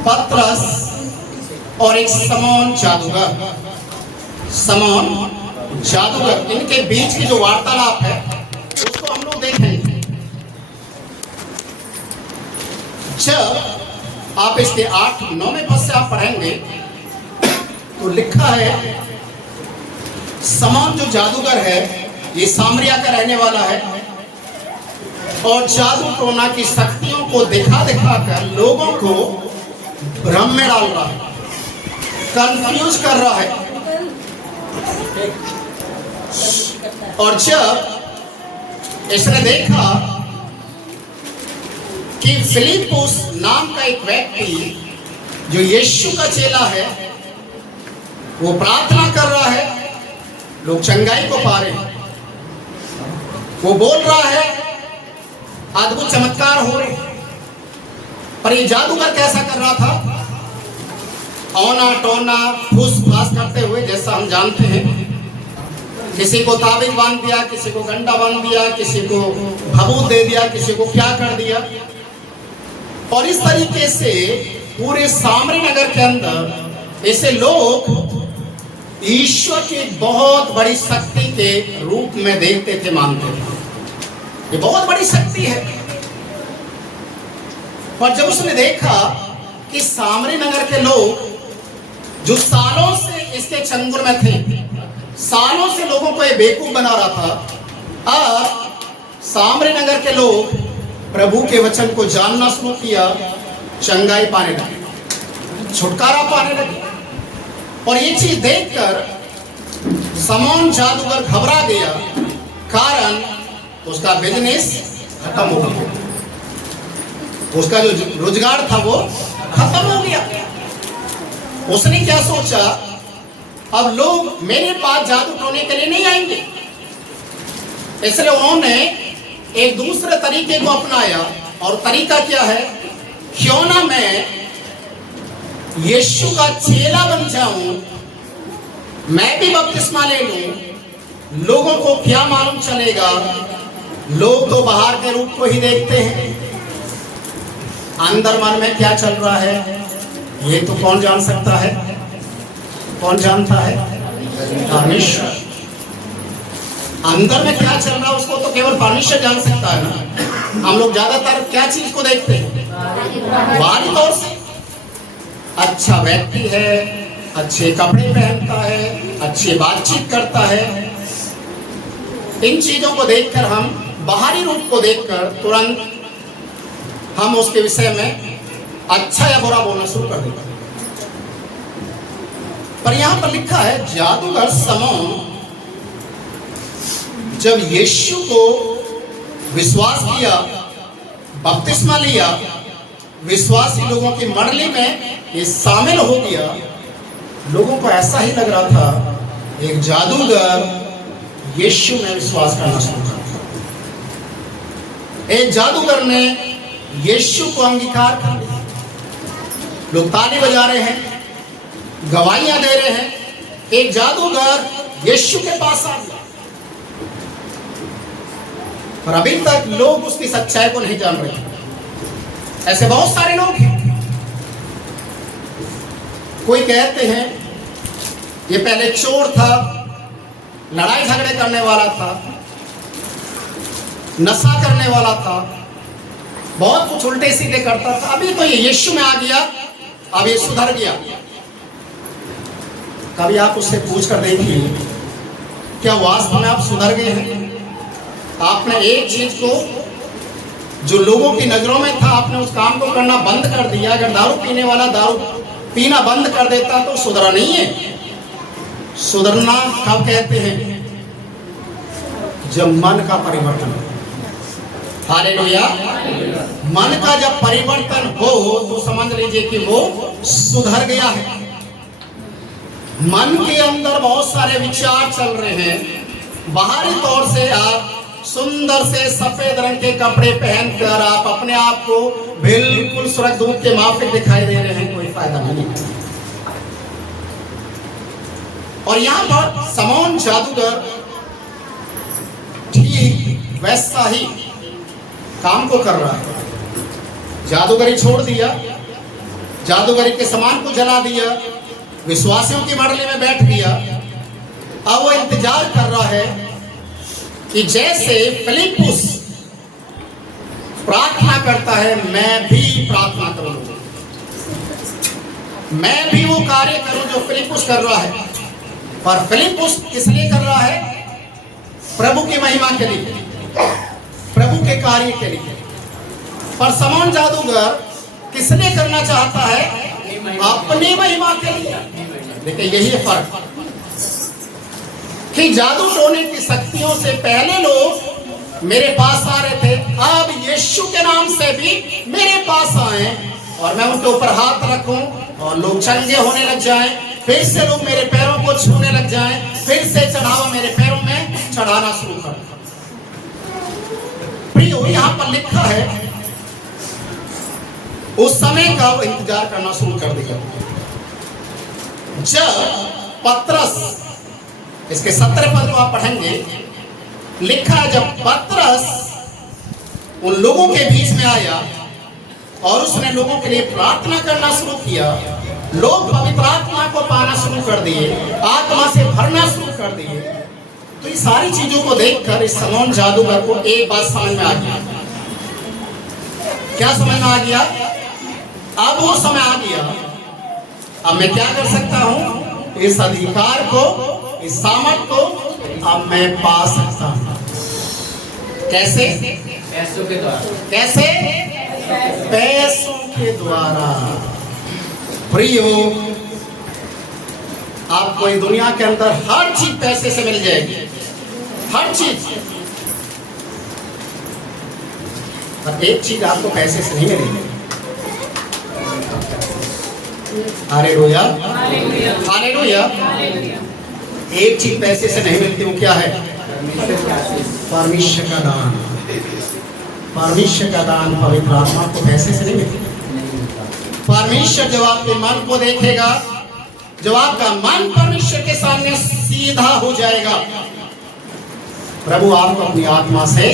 पतरस और एक समौन जादूगर, इनके बीच की जो वार्तालाप है उसको हम लोग देखेंगे। जब आप इसके 8-9वें पद से आप पढ़ेंगे तो लिखा है, समौन जो जादूगर है ये सामरिया का रहने वाला है और जादू टोना की शक्तियों को दिखा दिखा कर लोगों को भ्रम में डाल रहा है, कंफ्यूज कर रहा है। और जब इसने देखा कि फिलिप्पुस नाम का एक व्यक्ति जो यीशु का चेला है वो प्रार्थना कर रहा है, लोग चंगाई को पा रहे हैं, वो बोल रहा है, अद्भुत चमत्कार हो रहे। पर ये जादूगर कैसा कर रहा था? औना टोना फूस फास करते हुए, जैसा हम जानते हैं, किसी को ताबीज बांध दिया, किसी को गंडा बांध दिया, किसी को भभूत दे दिया, किसी को क्या कर दिया। और इस तरीके से पूरे सामरी नगर के अंदर इसे लोग ईश्वर की बहुत बड़ी शक्ति के रूप में देखते थे, मानते थे ये बहुत बड़ी शक्ति है। पर जब उसने देखा कि सामरी नगर के लोग जो सालों से इसके चंगुल में थे, सालों से लोगों को ये बेवकूफ बना रहा था, अब सामरी नगर के लोग प्रभु के वचन को जानना शुरू किया, चंगाई पाने लगे, छुटकारा पाने लगे। और ये चीज देखकर समौन जादूगर घबरा गया, कारण उसका बिजनेस खत्म हो गया, उसका जो रोजगार था वो खत्म हो गया। उसने क्या सोचा, अब लोग मेरे पास जादू टोने के लिए नहीं आएंगे, इसलिए उन्होंने एक दूसरे तरीके को अपनाया। और तरीका क्या है? क्यों ना मैं यीशु का चेला बन जाऊं, मैं भी बपतिस्मा ले लूं, लोगों को क्या मालूम चलेगा? लोग तो बाहर के रूप को ही देखते हैं, अंदर मन में क्या चल रहा है ये तो कौन जान सकता है? कौन जानता है? परमेश्वर। अंदर में क्या चल रहा है उसको तो केवल परमेश्वर जान सकता है ना। हम लोग ज्यादातर क्या चीज को देखते हैं? बाहरी तौर से अच्छा व्यक्ति है, अच्छे कपड़े पहनता है, अच्छी बातचीत करता है, इन चीजों को देखकर हम बाहरी रूप को देखकर तुरंत हम उसके विषय में अच्छा या बुरा बोलना शुरू कर देते हैं। पर यहां पर लिखा है, जादूगर समौन जब यीशु को विश्वास किया, बपतिस्मा लिया, विश्वासी लोगों की मंडली में ये शामिल हो गया, लोगों को ऐसा ही लग रहा था एक जादूगर यीशु में विश्वास करना शुरू कर दिया। एक जादूगर ने यीशु को अंगीकार कर लिया। लोग ताली बजा रहे हैं, गवाहियां दे रहे हैं, एक जादूगर यीशु के पास आ गया। पर अभी तक लोग उसकी सच्चाई को नहीं जान रहे। ऐसे बहुत सारे लोग हैं। कोई कहते हैं ये पहले चोर था, लड़ाई झगड़े करने वाला था, नशा करने वाला था, बहुत कुछ उल्टे सीधे करता था, अभी तो ये यीशु में आ गया, अब ये सुधर गया। कभी आप उससे पूछ कर देखिए, क्या वास्तव में आप सुधर गए हैं? आपने एक चीज को जो लोगों की नजरों में था, आपने उस काम को करना बंद कर दिया। अगर दारू पीने वाला दारू पीना बंद कर देता तो सुधरा नहीं है। सुधरना कब कहते हैं? जब मन का परिवर्तन हो। हालेलुया। मन का जब परिवर्तन हो तो समझ लीजिए कि वो सुधर गया है। मन के अंदर बहुत सारे विचार चल रहे हैं। बाहरी तौर से आप सुंदर से सफेद रंग के कपड़े पहनकर आप अपने आप को बिल्कुल स्वर्गदूत के माफिक दिखाई दे रहे हैं, कोई फायदा नहीं। और यहां पर समौन जादूगर ठीक वैसा ही काम को कर रहा है। जादूगरी छोड़ दिया, जादूगरी के सामान को जला दिया, विश्वासियों की मंडली में बैठ गया। अब वो इंतजार कर रहा है कि जैसे फिलिप्पुस प्रार्थना करता है, मैं भी प्रार्थना करूंगा, मैं भी वो कार्य करूं जो फिलिप्पुस कर रहा है। पर फिलिप्पुस किस लिए कर रहा है? प्रभु की महिमा के लिए, प्रभु के कार्य के लिए। पर शमौन जादूगर किस लिए करना चाहता है? अपनी महिमा के लिए। देखिए यही है फर्क कि जादू टोने की शक्तियों से पहले लोग मेरे पास आ रहे थे, अब यीशु के नाम से भी मेरे पास आए और मैं उनके ऊपर हाथ रखूं और लोग चंगे होने लग जाएं, फिर से लोग मेरे पैरों को छूने लग जाएं, फिर से चढ़ावा मेरे पैरों में चढ़ाना शुरू कर। प्रियो, यहां पर लिखा है उस समय का वो इंतजार करना शुरू कर दिया जब पतरस, इसके 17 पद को आप पढ़ेंगे, लिखा है जब पतरस उन लोगों के बीच में आया और उसने लोगों के लिए प्रार्थना करना शुरू किया, लोग पवित्र आत्मा को पाना शुरू कर दिए, आत्मा से भरना शुरू कर दिए। तो ये सारी चीजों को देखकर इस शमौन जादूगर को एक बात समझ में आ गया। क्या समझ में आ गया? अब वो समय आ गया, अब मैं क्या कर सकता हूं? इस अधिकार को, इस सामर्थ को अब मैं पा सकता हूं। कैसे? पैसों के द्वारा। कैसे? पैसों के द्वारा। प्रियो, आपको इस दुनिया के अंदर हर चीज पैसे से मिल जाएगी, हर चीज। पर एक चीज आपको पैसे से नहीं मिलेगी। Hallelujah, hallelujah. एक चीज पैसे से नहीं मिलती, वो क्या है? परमेश्वर का दान। परमेश्वर का दान, पवित्र आत्मा को पैसे से नहीं मिलती। परमेश्वर जब आपके मन को देखेगा, जब आपका मन परमेश्वर के सामने सीधा हो जाएगा, प्रभु आपको अपनी आत्मा से